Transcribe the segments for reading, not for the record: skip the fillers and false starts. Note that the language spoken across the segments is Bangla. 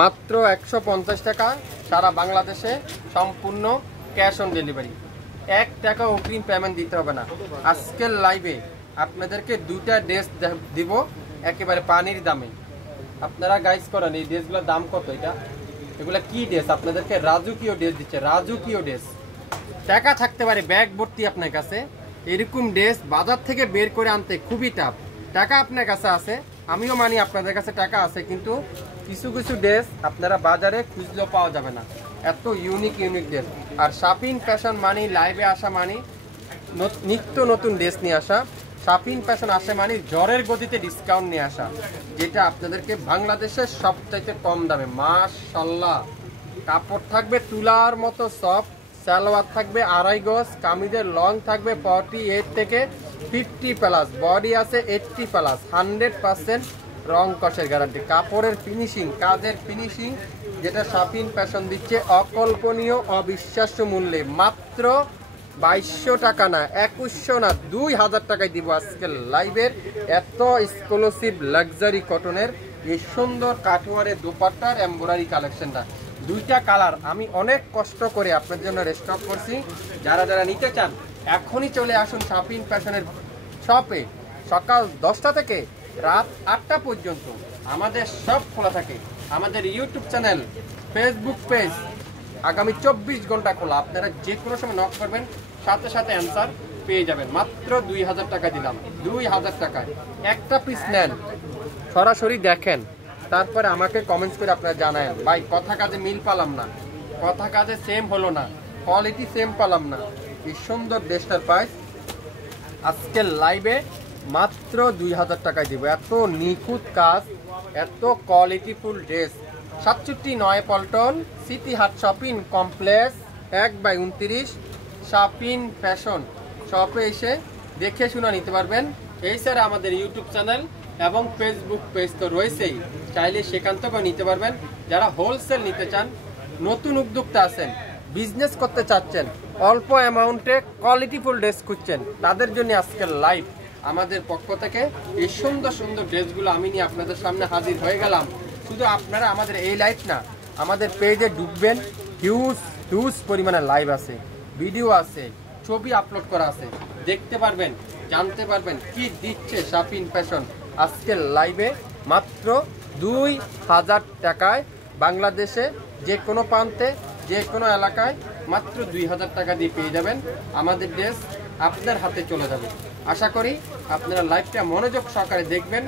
মাত্র 150 টাকা, সারা বাংলাদেশে সম্পূর্ণ ক্যাশ অন ডেলিভারি। 1 টাকা অগ্রিম পেমেন্ট দিতে হবে না। আজকের লাইভে আপনাদেরকে 2টা ড্রেস দিব একেবারে পানির দামে। আপনারা গাইস করেন এই ড্রেসগুলোর দাম কত? এগুলা কি ড্রেস? আপনাদেরকে রাজকীয় ড্রেস দিচ্ছে, রাজকীয় ড্রেস। টাকা থাকতে পারে ব্যাগ ভর্তি আপনার কাছে, এরকম ড্রেস বাজার থেকে বের করে আনতে খুবই টাফ। টাকা আপনার কাছে আছে, আমিও মানি আপনাদের কাছে টাকা আছে, কিন্তু কিছু কিছু ড্রেস আপনারা বাজারে খুঁজলেও পাওয়া যাবে না, এত ইউনিক ড্রেস। আর শপিং ফ্যাশন মানি লাইভে আসা মানি নিত্য নতুন ড্রেস নিয়ে আসা। শপিং ফ্যাশন আসে মানে জ্বরের গতিতে ডিসকাউন্ট নিয়ে আসা, যেটা আপনাদেরকে বাংলাদেশের সবচাইতে কম দামে। মাশাআল্লাহ, কাপড় থাকবে তুলার মতো সফট, সালোয়ার থাকবে 2.5 গজ, কামিজের লং থাকবে 48 থেকে 50+, বডি আছে 80+, 100% রং কষের গ্যারান্টি। কাপড়ের ফিনিশিং, কাজের ফিনিশিং, যেটা শপিং ফ্যাশন দিচ্ছে অকল্পনীয় অবিশ্বাস্য মূল্যে। মাত্র 2200 টাকা না, 2100 না, 2000 টাকায় দিব আজকের লাইভের। এত এক্সক্লুসিভ লাক্সারি কটনের এই সুন্দর কাঠওয়ারের দোপাট্টার এমব্রয়ডারি কালেকশনটা, 2টা কালার আমি অনেক কষ্ট করে আপনাদের জন্য স্টক করছি। যারা যারা নিতে চান এখনই চলে আসুন শপিং ফ্যাশনের শপে। সকাল 10টা থেকে রাত 8টা পর্যন্ত আমাদের সব খোলা থাকে। আমাদের ইউটিউব চ্যানেল, ফেসবুক পেজ আগামী 24 ঘন্টা খোলা। আপনারা যে কোনো সময় নক করবেন, সাথে সাথে অ্যান্সার পেয়ে যাবেন। মাত্র 2000 টাকা দিলাম, 2000 টাকায়। একটা পিস নেন, সরাসরি দেখেন, তারপরে আমাকে কমেন্টস করে আপনারা জানায়েন ভাই কথা কাজে মিল পালাম না, কথা কাজে সেম হলো না, কোয়ালিটি সেম পালাম না। এই সুন্দর ড্রেসটার প্রাইস আজকের লাইভে মাত্র 2000 টাকায় দিব। এত নিখুঁত কাজ, এত কোয়ালিটিফুল ড্রেস। 67 পল্টন সিটি হাট শপিং কমপ্লেক্স 1/29 শপিং ফ্যাশন শপে এসে দেখে শুনে নিতে পারবেন। এই স্যার আমাদের ইউটিউব চ্যানেল এবং ফেসবুক পেজ তো রয়েছেই, চাইলে সেখান থেকেও নিতে পারবেন। যারা হোলসেল নিতে চান, নতুন উদ্যোক্তা আছেন, বিজনেস করতে চাচ্ছেন, অল্প অ্যামাউন্টে কোয়ালিটিফুল ড্রেস খুঁজছেন, তাদের জন্য আজকের লাইভ আমাদের পক্ষ থেকে এই সুন্দর সুন্দর ড্রেসগুলো আমি নিয়ে আপনাদের সামনে হাজির হয়ে গেলাম। শুধু আপনারা আমাদের এই লাইভ না, আমাদের পেজে ঢুকবেন, হিউজ পরিমাণে লাইভ আছে, ভিডিও আছে, ছবি আপলোড করা আছে, দেখতে পারবেন, জানতে পারবেন কি দিচ্ছে শপিং ফ্যাশন আজকের লাইভে। মাত্র 2000 টাকায় বাংলাদেশে যে কোনো প্রান্তে, যে কোনো এলাকায় মাত্র 2000 টাকা দিয়ে পেয়ে যাবেন। আমাদের ড্রেস আপনার হাতে চলে যাবে। আশা করি আপনারা লাইভটা মনোযোগ সহকারে দেখবেন,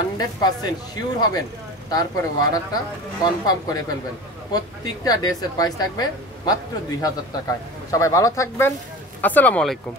100% শিওর হবেন, তারপরে অর্ডারটা কনফার্ম করে ফেলবেন। প্রত্যেকটা ড্রেসের প্রাইস থাকবে মাত্র 2000 টাকায়। সবাই ভালো থাকবেন, আসসালামু আলাইকুম।